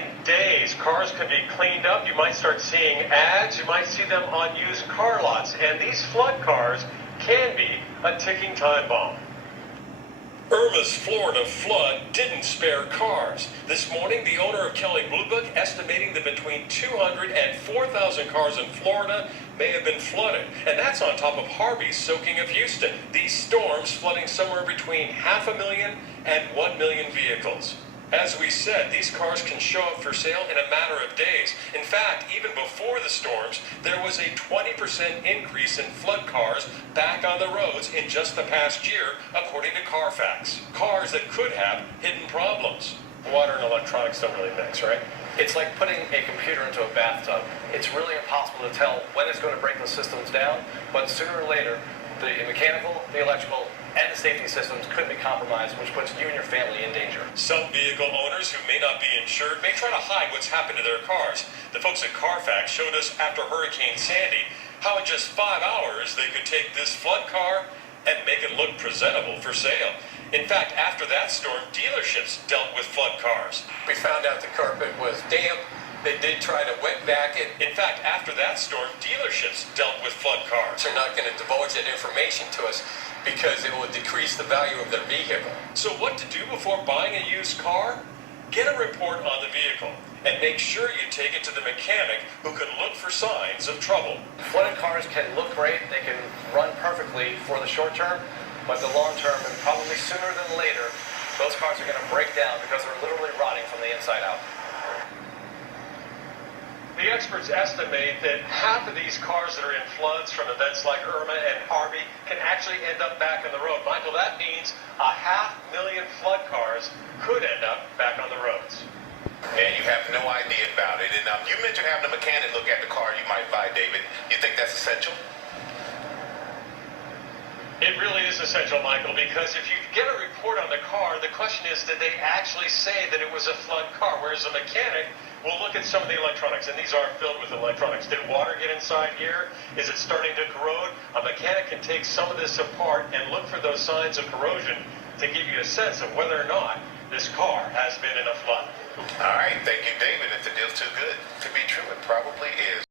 in days. Cars can be cleaned up. You might start seeing ads. You might see them on used car lots. And these flood cars can be a ticking time bomb. Irma's Florida flood didn't spare cars. This morning, the owner of Kelley Blue Book estimating that between 200 and 4,000 cars in Florida may have been flooded. And that's on top of Harvey's soaking of Houston. These storms flooding somewhere between 500,000 and 1 million vehicles. As we said, these cars can show up for sale in a matter of days. In fact, even before the storms, there was a 20% increase in flood cars back on the roads in just the past year, according to Carfax. Cars that could have hidden problems. Water and electronics don't really mix, right? It's like putting a computer into a bathtub. It's really impossible to tell when it's going to break those systems down, but sooner or later, the mechanical, the electrical, and the safety systems could be compromised, which puts you and your family in danger. Some vehicle owners who may not be insured may try to hide what's happened to their cars. The folks at Carfax showed us after Hurricane Sandy how in just 5 hours they could take this flood car and make it look presentable for sale. In fact, after that storm, dealerships dealt with flood cars. We found out the carpet was damp. They did try to wet vac it. In fact, after that storm, dealerships dealt with flood cars. They're not going to divulge that information to us because it will decrease the value of their vehicle. So what to do before buying a used car? Get a report on the vehicle and make sure you take it to the mechanic who can look for signs of trouble. Flooded cars can look great, they can run perfectly for the short term, but the long term, and probably sooner than later, those cars are going to break down because they're literally rotting from the inside out. The experts estimate that half of these cars that are in floods from events like Irma and Harvey can actually end up back on the road. Michael, that means 500,000 flood cars could end up back on the roads. And you have no idea about it. And you mentioned having a mechanic look at the car you might buy, David. You think that's essential? It really is essential, Michael, because if you get a report on the car, the question is, did they actually say that it was a flood car? Whereas a mechanic will look at some of the electronics, and these are filled with electronics. Did water get inside here? Is it starting to corrode? A mechanic can take some of this apart and look for those signs of corrosion to give you a sense of whether or not this car has been in a flood. All right. Thank you, David. If the deal's too good to be true, it probably is.